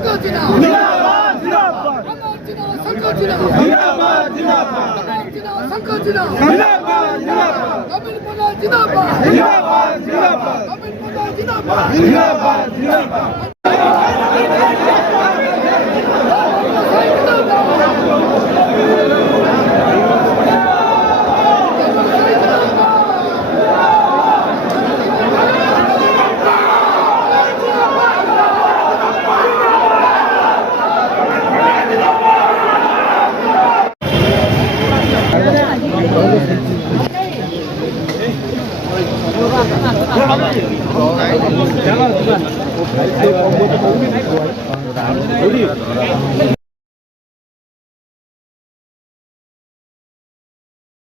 संघटना जिंदाबाद जिंदाबाद संघटना जिंदाबाद जिंदाबाद संघटना जिंदाबाद जिंदाबाद नवीन पगार जिंदाबाद जिंदाबाद जिंदाबाद नवीन पगार जिंदाबाद जिंदाबाद जिंदाबाद Jangan,